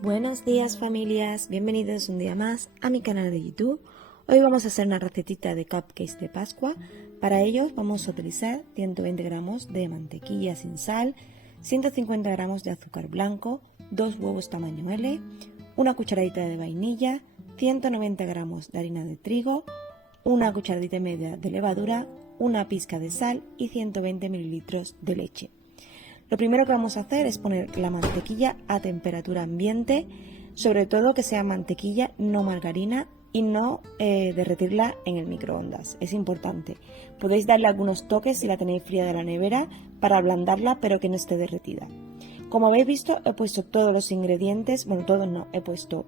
Buenos días familias, bienvenidos un día más a mi canal de YouTube. Hoy vamos a hacer una recetita de cupcakes de Pascua. Para ellos vamos a utilizar 120 gramos de mantequilla sin sal, 150 gramos de azúcar blanco, 2 huevos tamaño L, una cucharadita de vainilla, 190 gramos de harina de trigo, una cucharadita y media de levadura, una pizca de sal y 120 mililitros de leche. Lo primero que vamos a hacer es poner la mantequilla a temperatura ambiente, sobre todo que sea mantequilla, no margarina, y no derretirla en el microondas. Es importante. Podéis darle algunos toques si la tenéis fría de la nevera para ablandarla, pero que no esté derretida. Como habéis visto, he puesto todos los ingredientes, bueno, todos no, he puesto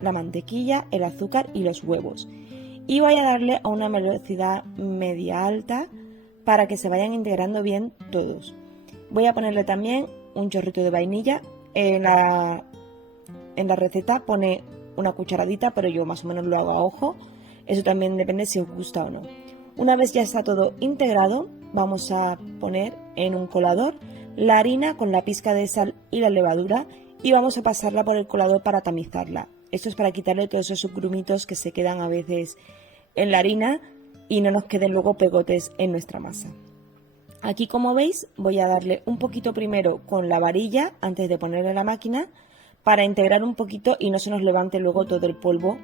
la mantequilla, el azúcar y los huevos. Y voy a darle a una velocidad media alta para que se vayan integrando bien todos. Voy a ponerle también un chorrito de vainilla. En la receta pone una cucharadita, pero yo más o menos lo hago a ojo. Eso también depende si os gusta o no. Una vez ya está todo integrado, vamos a poner en un colador la harina con la pizca de sal y la levadura y vamos a pasarla por el colador para tamizarla. Esto es para quitarle todos esos grumitos que se quedan a veces en la harina y no nos queden luego pegotes en nuestra masa. Aquí, como veis, voy a darle un poquito primero con la varilla antes de ponerle en la máquina para integrar un poquito y no se nos levante luego todo el polvo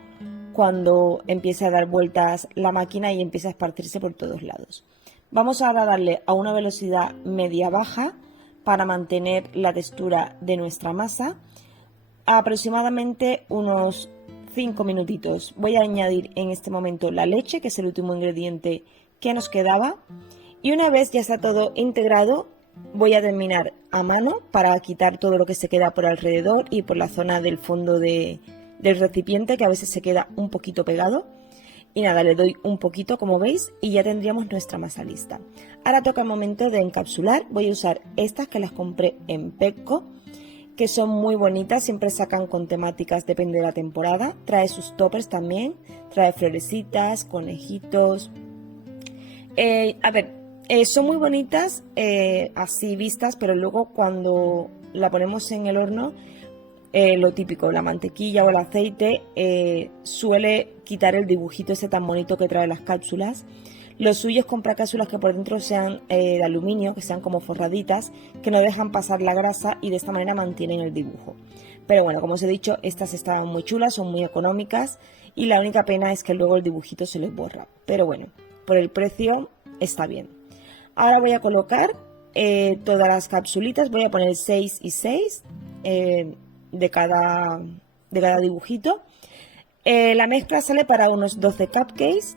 cuando empiece a dar vueltas la máquina y empiece a esparcirse por todos lados. Vamos ahora a darle a una velocidad media-baja para mantener la textura de nuestra masa aproximadamente unos 5 minutitos. Voy a añadir en este momento la leche, que es el último ingrediente que nos quedaba. Y una vez ya está todo integrado, voy a terminar a mano para quitar todo lo que se queda por alrededor y por la zona del fondo del recipiente, que a veces se queda un poquito pegado. Y nada, le doy un poquito, como veis, y ya tendríamos nuestra masa lista. Ahora toca el momento de encapsular. Voy a usar estas que las compré en Petco, que son muy bonitas, siempre sacan con temáticas, depende de la temporada. Trae sus toppers también, trae florecitas, conejitos. Son muy bonitas así vistas, pero luego cuando la ponemos en el horno, lo típico, la mantequilla o el aceite suele quitar el dibujito ese tan bonito que trae las cápsulas. Lo suyo es comprar cápsulas que por dentro sean de aluminio, que sean como forraditas, que no dejan pasar la grasa y de esta manera mantienen el dibujo. Pero bueno, como os he dicho, estas estaban muy chulas, son muy económicas y la única pena es que luego el dibujito se les borra. Pero bueno, por el precio está bien. Ahora voy a colocar todas las capsulitas, voy a poner 6 y 6 de cada dibujito. La mezcla sale para unos 12 cupcakes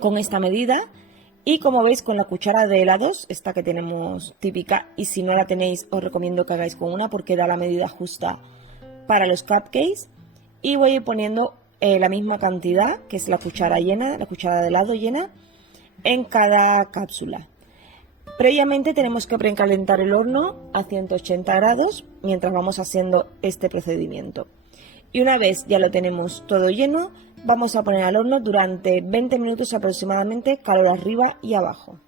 con esta medida y como veis con la cuchara de helados, esta que tenemos típica, y si no la tenéis os recomiendo que hagáis con una porque da la medida justa para los cupcakes, y voy a ir poniendo la misma cantidad, que es la cuchara llena, la cuchara de helado llena, en cada cápsula. Previamente tenemos que precalentar el horno a 180 grados mientras vamos haciendo este procedimiento. Y una vez ya lo tenemos todo lleno, vamos a poner al horno durante 20 minutos aproximadamente, calor arriba y abajo.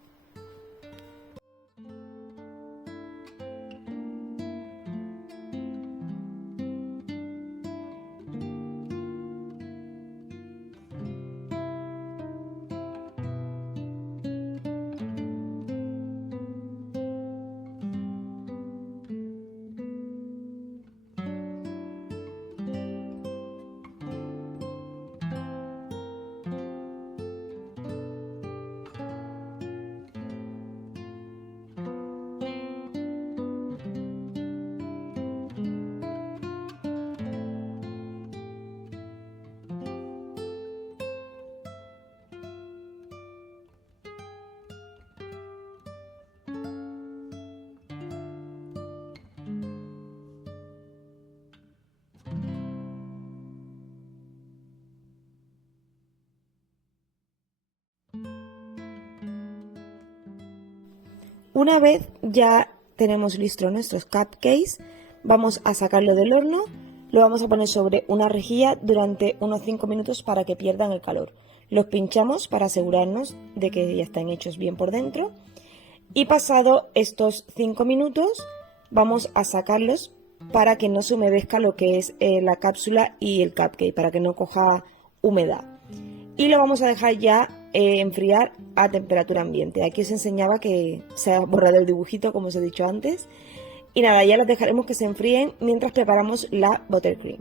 Una vez ya tenemos listos nuestros cupcakes, vamos a sacarlo del horno, lo vamos a poner sobre una rejilla durante unos 5 minutos para que pierdan el calor. Los pinchamos para asegurarnos de que ya están hechos bien por dentro. Y pasado estos 5 minutos vamos a sacarlos para que no se humedezca lo que es la cápsula y el cupcake, para que no coja humedad. Y lo vamos a dejar ya enfriar a temperatura ambiente. Aquí os enseñaba que se ha borrado el dibujito, como os he dicho antes. Y nada, ya los dejaremos que se enfríen mientras preparamos la buttercream.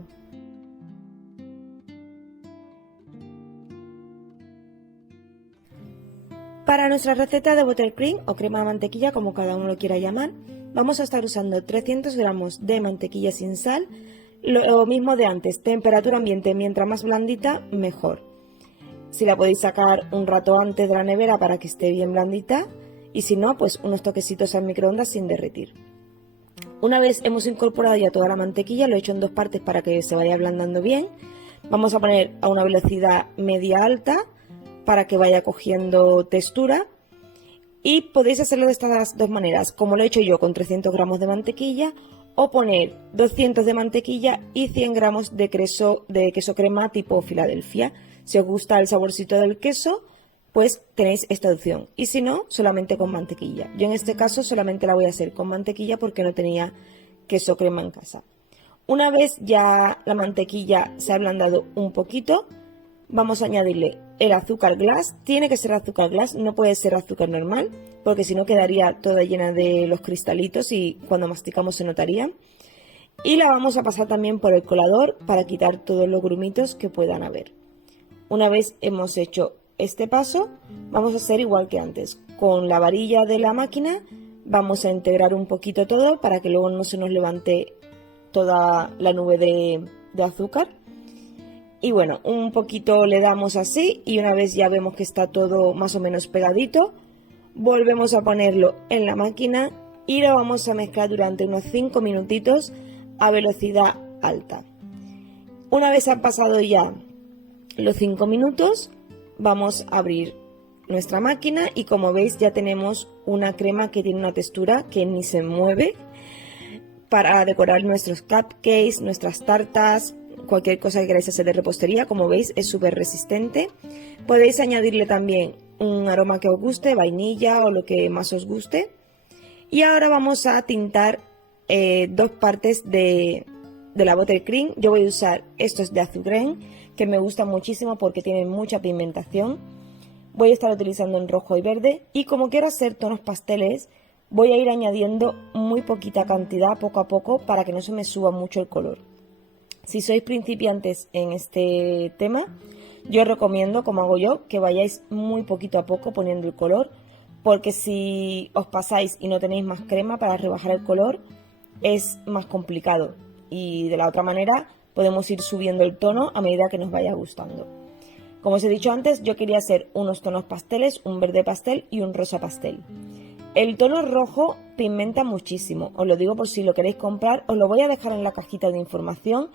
Para nuestra receta de buttercream o crema de mantequilla, como cada uno lo quiera llamar, vamos a estar usando 300 gramos de mantequilla sin sal, lo mismo de antes, temperatura ambiente, mientras más blandita, mejor. Si la podéis sacar un rato antes de la nevera para que esté bien blandita, y si no, pues unos toquecitos al microondas sin derretir. Una vez hemos incorporado ya toda la mantequilla, lo he hecho en dos partes para que se vaya ablandando bien. Vamos a poner a una velocidad media-alta para que vaya cogiendo textura. Y podéis hacerlo de estas dos maneras, como lo he hecho yo con 300 gramos de mantequilla, o poner 200 de mantequilla y 100 gramos de queso crema tipo Filadelfia. Si os gusta el saborcito del queso, pues tenéis esta opción. Y si no, solamente con mantequilla. Yo en este caso solamente la voy a hacer con mantequilla porque no tenía queso crema en casa. Una vez ya la mantequilla se ha ablandado un poquito, vamos a añadirle el azúcar glass. Tiene que ser azúcar glass, no puede ser azúcar normal, porque si no quedaría toda llena de los cristalitos y cuando masticamos se notaría. Y la vamos a pasar también por el colador para quitar todos los grumitos que puedan haber. Una vez hemos hecho este paso, vamos a hacer igual que antes. Con la varilla de la máquina vamos a integrar un poquito todo para que luego no se nos levante toda la nube de azúcar. Y bueno, un poquito le damos así y una vez ya vemos que está todo más o menos pegadito, volvemos a ponerlo en la máquina y lo vamos a mezclar durante unos 5 minutitos a velocidad alta. Una vez han pasado ya los 5 minutos, vamos a abrir nuestra máquina y como veis ya tenemos una crema que tiene una textura que ni se mueve para decorar nuestros cupcakes, nuestras tartas, cualquier cosa que queráis hacer de repostería. Como veis es súper resistente. Podéis añadirle también un aroma que os guste, vainilla o lo que más os guste. Y ahora vamos a tintar dos partes de la buttercream. Yo voy a usar estos de azugrén, que me gustan muchísimo porque tienen mucha pigmentación. Voy a estar utilizando en rojo y verde. Y como quiero hacer tonos pasteles, voy a ir añadiendo muy poquita cantidad poco a poco para que no se me suba mucho el color. Si sois principiantes en este tema, yo os recomiendo, como hago yo, que vayáis muy poquito a poco poniendo el color, porque si os pasáis y no tenéis más crema para rebajar el color, es más complicado. Y de la otra manera podemos ir subiendo el tono a medida que nos vaya gustando. Como os he dicho antes, yo quería hacer unos tonos pasteles, un verde pastel y un rosa pastel. El tono rojo pigmenta muchísimo, os lo digo por si lo queréis comprar, os lo voy a dejar en la cajita de información,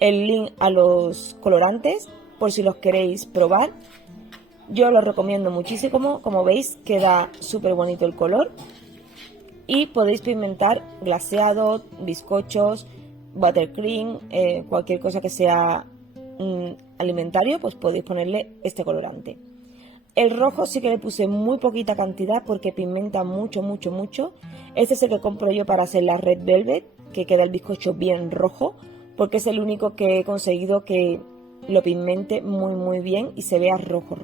el link a los colorantes, por si los queréis probar. Yo los recomiendo muchísimo, como veis queda súper bonito el color. Y podéis pigmentar glaseado, bizcochos, buttercream, cualquier cosa que sea alimentario, pues podéis ponerle este colorante. El rojo sí que le puse muy poquita cantidad porque pigmenta mucho. Este es el que compro yo para hacer la Red Velvet, que queda el bizcocho bien rojo, porque es el único que he conseguido que lo pigmente muy bien y se vea rojo.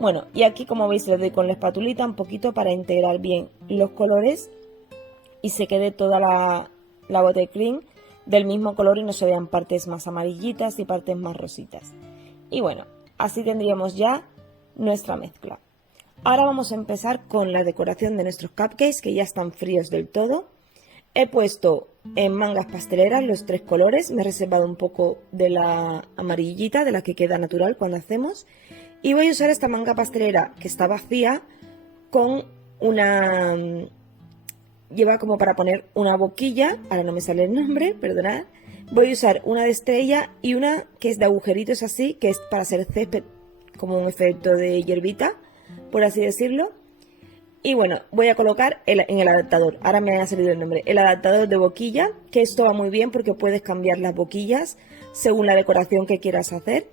Bueno, y aquí como veis le doy con la espatulita un poquito para integrar bien los colores y se quede toda la buttercream del mismo color y no se vean partes más amarillitas y partes más rositas. Y bueno, así tendríamos ya nuestra mezcla. Ahora vamos a empezar con la decoración de nuestros cupcakes, que ya están fríos del todo. He puesto en mangas pasteleras los tres colores, me he reservado un poco de la amarillita, de la que queda natural cuando hacemos, y voy a usar esta manga pastelera que está vacía con una... lleva como para poner una boquilla, ahora no me sale el nombre, perdonad. Voy a usar una de estrella y una que es de agujeritos así, que es para hacer césped, como un efecto de hierbita, por así decirlo. Y bueno, voy a colocar en el adaptador, ahora me ha salido el nombre, el adaptador de boquilla, que esto va muy bien porque puedes cambiar las boquillas según la decoración que quieras hacer.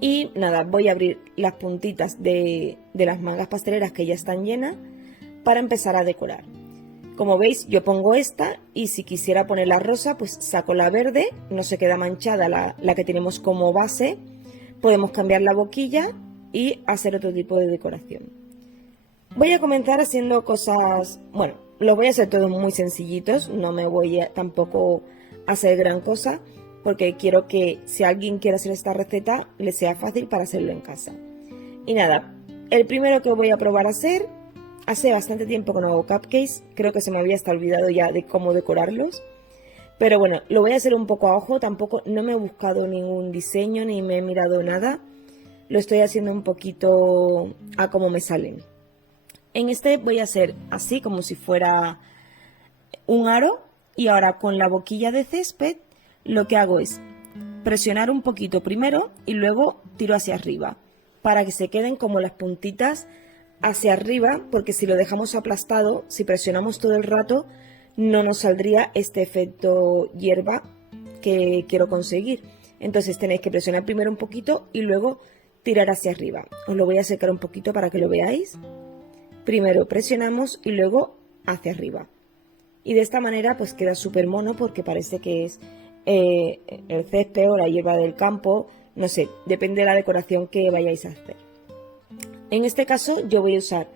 Y nada, voy a abrir las puntitas de las mangas pasteleras que ya están llenas para empezar a decorar. Como veis, yo pongo esta y si quisiera poner la rosa, pues saco la verde, no se queda manchada la que tenemos como base. Podemos cambiar la boquilla y hacer otro tipo de decoración. Voy a comenzar haciendo cosas, bueno, los voy a hacer todos muy sencillitos, no me voy a tampoco hacer gran cosa, porque quiero que si alguien quiere hacer esta receta, le sea fácil para hacerlo en casa. Y nada, el primero que voy a probar a hacer, hace bastante tiempo que no hago cupcakes, creo que se me había hasta olvidado ya de cómo decorarlos. Pero bueno, lo voy a hacer un poco a ojo, tampoco no me he buscado ningún diseño ni me he mirado nada. Lo estoy haciendo un poquito a cómo me salen. En este voy a hacer así como si fuera un aro y ahora con la boquilla de césped lo que hago es presionar un poquito primero y luego tiro hacia arriba para que se queden como las puntitas hacia arriba, porque si lo dejamos aplastado, si presionamos todo el rato, no nos saldría este efecto hierba que quiero conseguir. Entonces tenéis que presionar primero un poquito y luego tirar hacia arriba. Os lo voy a secar un poquito para que lo veáis. Primero presionamos y luego hacia arriba. Y de esta manera pues queda súper mono porque parece que es el césped o la hierba del campo. No sé, depende de la decoración que vayáis a hacer. En este caso yo voy a usar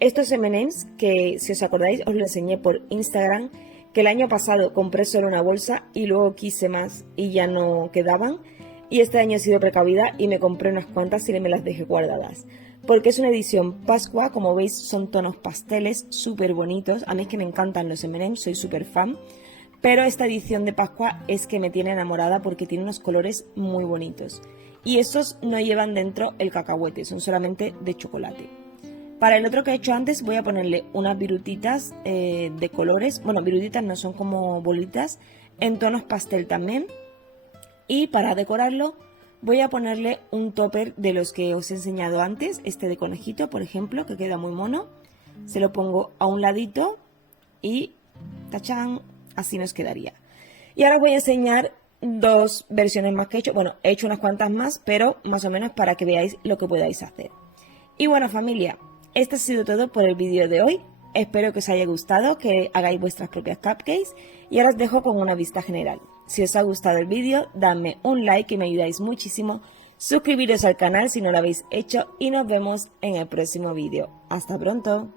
estos M&M's que, si os acordáis, os lo enseñé por Instagram, que el año pasado compré solo una bolsa y luego quise más y ya no quedaban. Y este año he sido precavida y me compré unas cuantas y me las dejé guardadas. Porque es una edición Pascua, como veis son tonos pasteles súper bonitos. A mí es que me encantan los M&M's, soy súper fan. Pero esta edición de Pascua es que me tiene enamorada porque tiene unos colores muy bonitos. Y estos no llevan dentro el cacahuete, son solamente de chocolate. Para el otro que he hecho antes voy a ponerle unas virutitas de colores. Bueno, virutitas no, son como bolitas en tonos pastel también. Y para decorarlo voy a ponerle un topper de los que os he enseñado antes, este de conejito, por ejemplo, que queda muy mono. Se lo pongo a un ladito y ¡tachán! Así nos quedaría. Y ahora os voy a enseñar dos versiones más que he hecho. Bueno, he hecho unas cuantas más, pero más o menos para que veáis lo que podáis hacer. Y bueno, familia, esto ha sido todo por el vídeo de hoy. Espero que os haya gustado, que hagáis vuestras propias cupcakes. Y ahora os dejo con una vista general. Si os ha gustado el vídeo, dadme un like que me ayudáis muchísimo. Suscribiros al canal si no lo habéis hecho y nos vemos en el próximo vídeo. ¡Hasta pronto!